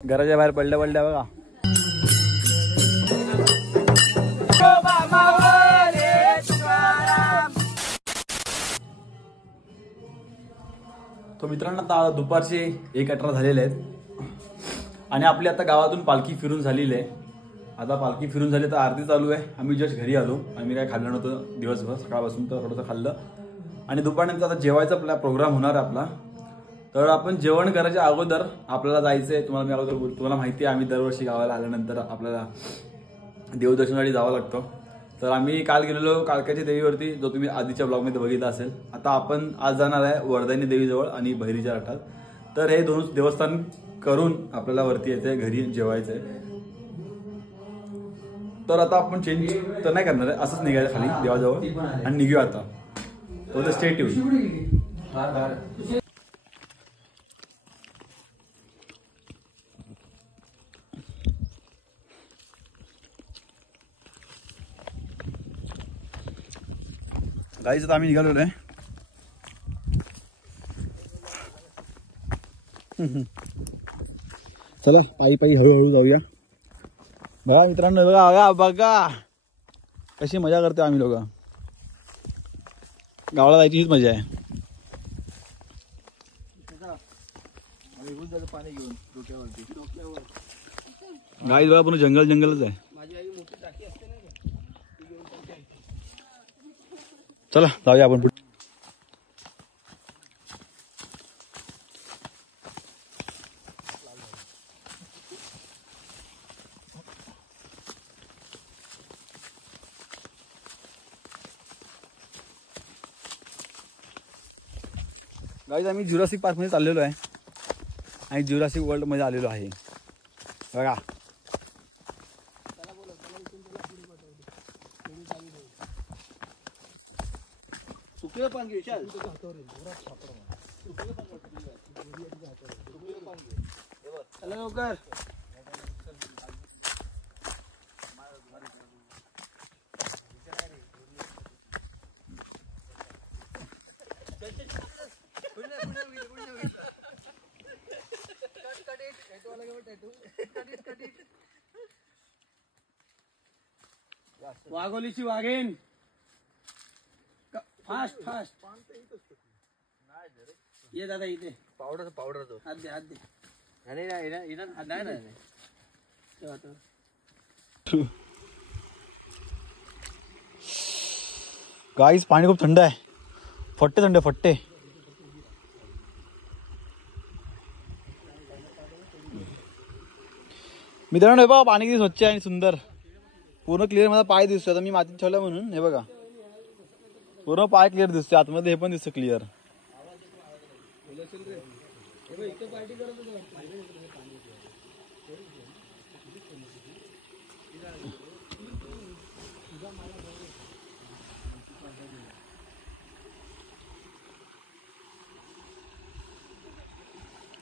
घराच्या बाहेर पडल्या पडल्या बघा. तो मित्रांनो आता दुपारचे 1:18 झालेले आहेत आणि आपली आता गावातून पालखी फिरून झालेली आहे. आता पालखी फिरून झाली तर आरती चालू आहे. आम्ही जस्ट घरी आलो. आम्ही काय खाल्लं नव्हतं दिवसभर, सकाळपासून तर थोडंसं खाल्लं आणि दुपारनंतर आता जेवायचा प्रोग्राम होणार आहे आपला. तर आपण जेवण करायच्या अगोदर आपल्याला जायचंय. तुम्हाला मी अगोदर तुम्हाला माहिती आहे आम्ही दरवर्षी गावाला आल्यानंतर आपल्याला देवदर्शनासाठी जावं लागतं. तर आम्ही काल गेलेलो काळक्याच्या देवीवरती, जो तुम्ही आधीच्या ब्लॉगमध्ये बघितला असेल. आता आपण आज जाणार आहे वर्धानी देवीजवळ आणि बहिरीच्या घाटात. तर हे दोन देवस्थान करून आपल्याला वरती यायचंय, घरी जेवायचंय. तर आता आपण चेंज तर नाही करणार आहे, असंच निघायचं खाली देवाजवळ आणि निघूया आता. तो स्टे ट्यून. गाईच आता आम्ही निघालेलो आहे. चला पायी पायी हळूहळू जाऊया. बघा मित्रांनो, बघा बघा कशी मजा करतो आम्ही लोक. गावाला जायची हीच मजा आहे. पाणी घेऊन गाईच बघा, पूर्ण जंगल जंगलच आहे. चला जाऊया आपण पुढे. गाईज आम्ही जुरासिक पार्क मध्ये चाललेलो आहे आणि जुरासिक वर्ल्ड मध्ये आलेलो आहे. बघा वाघोलीची वाघेन फास्ट फास्ट ये दादा इथे पावडर पावडर दो हात दे हात दे. गाईस पाणी खूप थंड आहे. फट्टे थंड फट्टे. मित्रांनो हे बघा पाणी किती स्वच्छ आणि सुंदर, पूर्ण क्लिअर. मला पाय दिसतो. आता मी मातीत ठेवला म्हणून हे बघा पूर्ण पाय क्लिअर दिसतो. आतमध्ये हे पण दिसतं क्लिअर.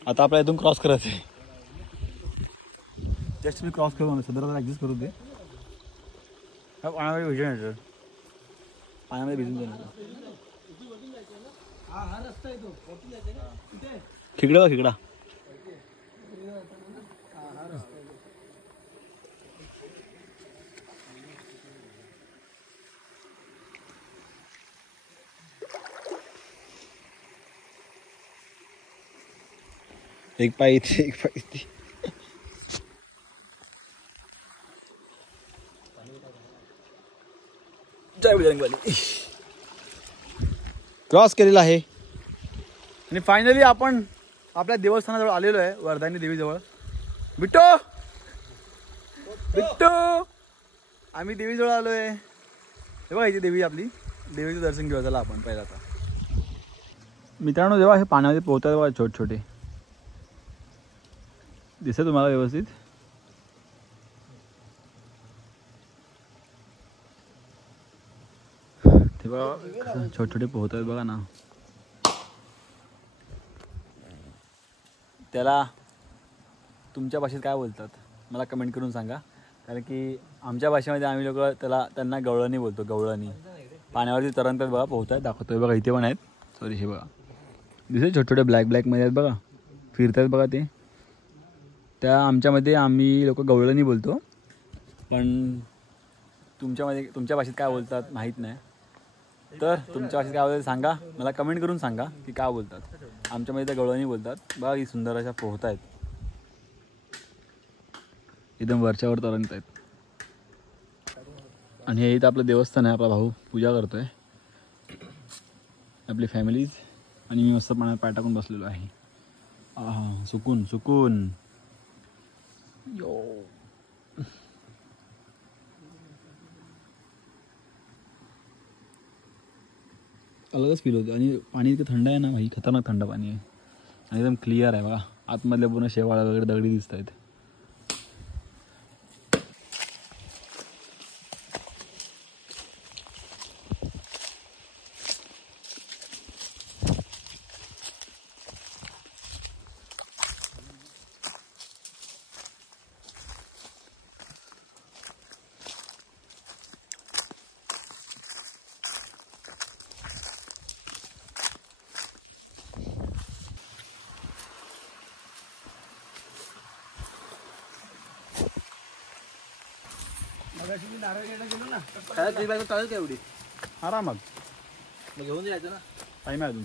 आता आपल्या इथून क्रॉस करायचं आहे. जस्ट मी क्रॉस करू सदर ऍडजस्ट करू दे. पाण्यामध्ये भिजून येतं, पाण्यामध्ये भिजून जाणार. खिकडा का खिकडा. एक पाय इथे एक पाय इथे. जय बजरंगबली. क्रॉस केलेला आहे आणि फायनली आपण आपल्या देवस्थानाजवळ आलेलो आहे, वर्धानी देवीजवळ. बिट्टो बिट्टो आम्ही देवीजवळ आलो आहे. हे बघा इथे देवी, आपली देवीचं दर्शन घेऊ. चला आपण पहिला आता. मित्रांनो जेव्हा हे पाण्यामध्ये पोहतात बघा छोटे छोटे, दिसतं तुम्हाला व्यवस्थित. ते बघा छोटे छोटे पोहतात बघा ना. त्याला तुमच्या भाषेत काय बोलतात मला कमेंट करून सांगा. कारण की आमच्या भाषेमध्ये आम्ही लोक त्यांना गवळणी बोलतो. गवळणी. पाण्यावरती तरंगतात बघा, पोहतात. दाखवतोय बघा इथे पण आहेत. सॉरी हे बघा दिसते छोटे छोटे ब्लॅक ब्लॅकमध्ये आहेत बघा, फिरतात बघा ते. त्या आमच्यामध्ये आम्ही लोक गवळणी बोलतो, पण तुमच्या भाषेत काय बोलतात माहीत नाही. तर तुमच्या भाषेत काय बोलतात सांगा, मला कमेंट करून सांगा की काय बोलतात. आमच्यामध्ये त्या गवळणी बोलतात. बघा ही सुंदर अशा पोहत आहेत, एकदम वरच्यावर तरंगत आहेत. आणि हे इथं आपलं देवस्थान आहे. आपला भाऊ पूजा करतोय, आपली फॅमिलीज, आणि मी मस्त पाण्यात पाय टाकून बसलेलो आहे. सुकून सुकून. यो अलगच फील होतं. आणि पाणी इतकं थंड आहे ना भाई, खतरनाक थंड पाणी आहे. आणि एकदम क्लिअर आहे बघा, आतमधल्या पूर्ण शेवाळ वगैरे दगडी दिसत आहेत. एवढी आरामात घेऊन जायचं ना. टाईम आहे अजून.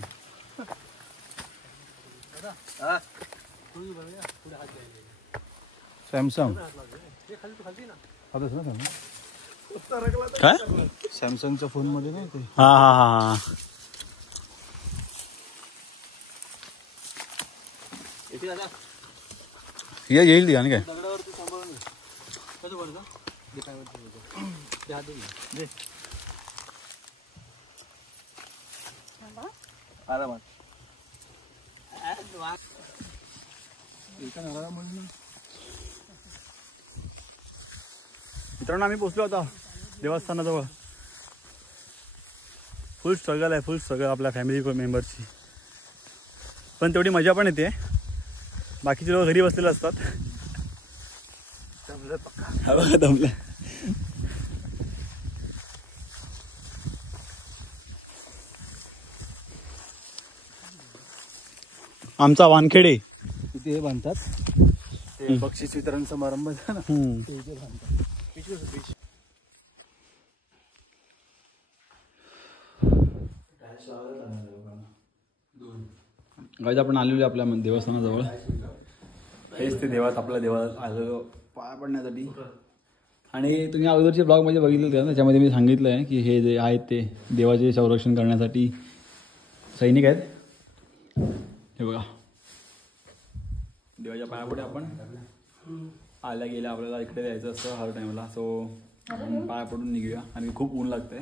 सॅमसंग काय सॅमसंगच्या फोन मध्ये नाही ते. हा हा हा ये येईल ती आणि काय दगडावरती सांभाळून कसं पडतं आरामात. मित्रांनो आम्ही पोचलो आता देवस्थानाजवळ. फुल स्ट्रगल आहे, फुल स्ट्रगल आपल्या फॅमिली मेंबर्सची. पण तेवढी मजा पण येते. बाकीचे लोक घरी बसलेले असतात. हा बघा दमलं. आमचा वानखेडे इथे हे बांधतात, ते बक्षीस वितरण समारंभ झाला ना, ते इथे बांधतात. गाईज आपण आलेलो आपल्या देवस्थानाजवळ. हेच ते देवात आपल्या देवात आलेलो पाया पडण्यासाठी. आणि तुम्ही अगोदरचे ब्लॉगमध्ये बघितलं होतं ना, त्याच्यामध्ये मी सांगितलं आहे की हे जे आहेत ते देवाचे संरक्षण करण्यासाठी सैनिक आहेत. हे बघा देवाच्या पायापुढे आपण आल्या गेल्या आपल्याला इकडे जायचं असतं हर टाईमला. सो आपण पाया पडून निघूया आणि खूप ऊन लागतंय.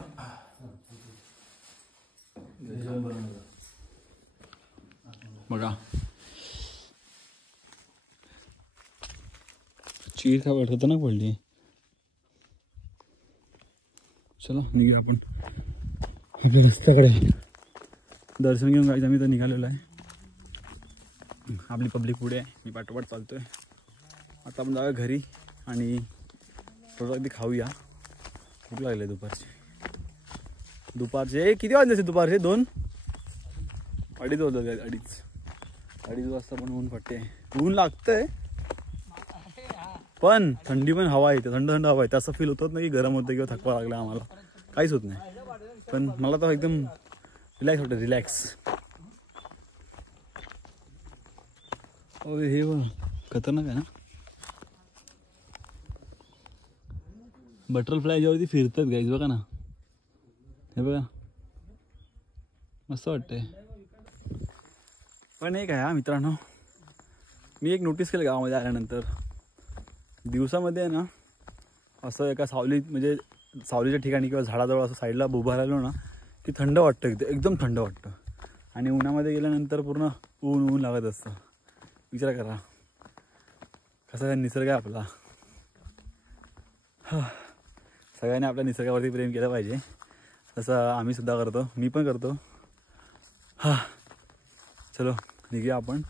बघा चीर का वाटत ना पडली. चला निघूया आपण आपल्या रस्त्याकडे. दर्शन घेऊन गाईज आम्ही तर निघालेलो आहे. आपली पब्लिक पुढे आहे, मी पाठोपाठ चालतोय. आता आपण जाऊया घरी आणि थोडं अगदी खाऊया. भूक लागले दुपारचे किती वाजले असेल? दुपारचे 2-2:30 वाजले. अडीच वाजता पण ऊन पडते, ऊन लागतंय. पण थंडी पण हवा येते, थंड थंड हवा येते. असं फील होत नाही की गरम होतं किंवा थकवा लागला. आम्हाला काहीच होत नाही. पण मला तर एकदम रिलॅक्स वाटतं, रिलॅक्स. हे बघ खतरनाक आहे ना. बटरफ्लाय ज्यावरती फिरतात गाईज बघा ना. हे बघा मस्त वाटतंय. पण एक आहे हा मित्रांनो, मी एक नोटीस केलं गावामध्ये आल्यानंतर, दिवसामध्ये आहे ना असं एका सावलीत म्हणजे सावलीच्या ठिकाणी किंवा झाडाजवळ असं साईडला उभा राहिलो ना की थंड वाटतं, एकदम थंड वाटतं. आणि उन्हामध्ये गेल्यानंतर पूर्ण ऊन लागत असतं. विचार करा कसा निसर्ग आहे आपला. सगळ्यांनी आपल्या निसर्गावरती प्रेम केलं पाहिजे, तसं आम्ही सुद्धा करतो, मी पण करतो. चलो निघूया आपण.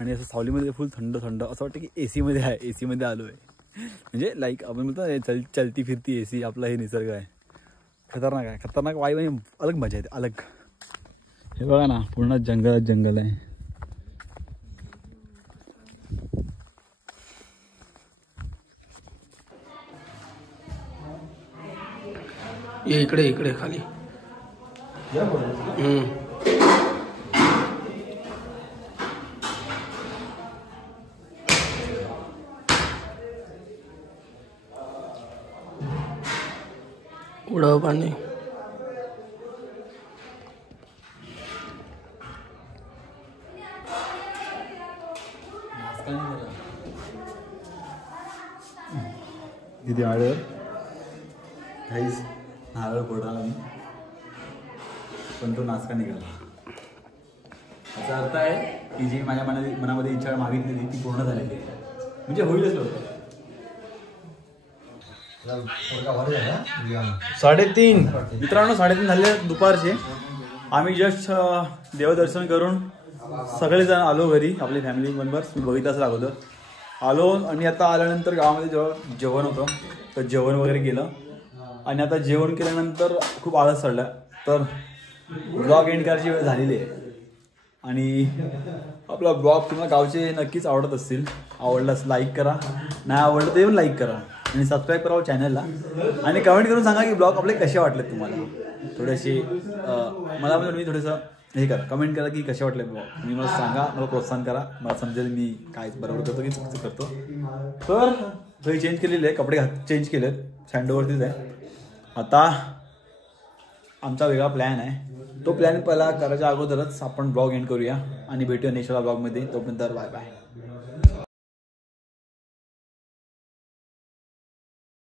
आणि असं सावलीमध्ये फुल थंड थंड असं वाटतं की एसीमध्ये आहे, एसीमध्ये आलो आहे. म्हणजे लाईक आपण म्हणतो चलती फिरती एसी. आपला हे निसर्ग आहे, खतरनाक आहे. खतरनाक वायू आणि अलग मजा येते, अलग. हे बघा ना पूर्ण जंगल आहे. ये इकडे खाली. उडव पाणी. किती नारळ काहीच नारळ फोडला नाही पण तो नाचका निघाला. याचा अर्थ आहे की जी माझ्या मनामध्ये इच्छा मागितलेली ती पूर्ण झालेली आहे, म्हणजे होईलच लवकर. 3:30 मित्रांनो, 3:30 झाले दुपारचे. आम्ही जस्ट देवदर्शन करून सगळेजण आलो घरी, आपली फॅमिली मेंबर्स. मी बघितलं असं लागलं आलो. आणि आता आल्यानंतर गावामध्ये जेव्हा जेवण होतं तर जेवण वगैरे केलं. आणि आता जेवण केल्यानंतर खूप आळस चढला, तर ब्लॉग एंड करायची वेळ झालेली आहे. आणि आपला ब्लॉग तुम्हाला गावचे नक्कीच आवडत असतील. आवडलाच लाईक करा, नाही आवडलं ते पण लाईक करा आणि सबस्क्राईब करा चॅनलला. आणि कमेंट करून सांगा की ब्लॉग आपले कसे वाटलेत तुम्हाला. थोडेसे मला पण तुम्ही थोडंसं हे करा, कमेंट करा की कसे वाटले ब्लॉग. तुम्ही मला सांगा, मला प्रोत्साहन करा, मला समजेल मी काय बरोबर करतो की चुकीचं करतो. तर घरी चेंज केलेले आहे, कपडे चेंज केलेत, सँडोवरतीच आहे. आता आमचा वेगळा प्लॅन आहे. तो प्लॅन पहिला करायच्या अगोदरच आपण ब्लॉग एंड करूया आणि भेटूया नेक्स्ट ब्लॉगमध्ये. तोपर्यंत बाय बाय.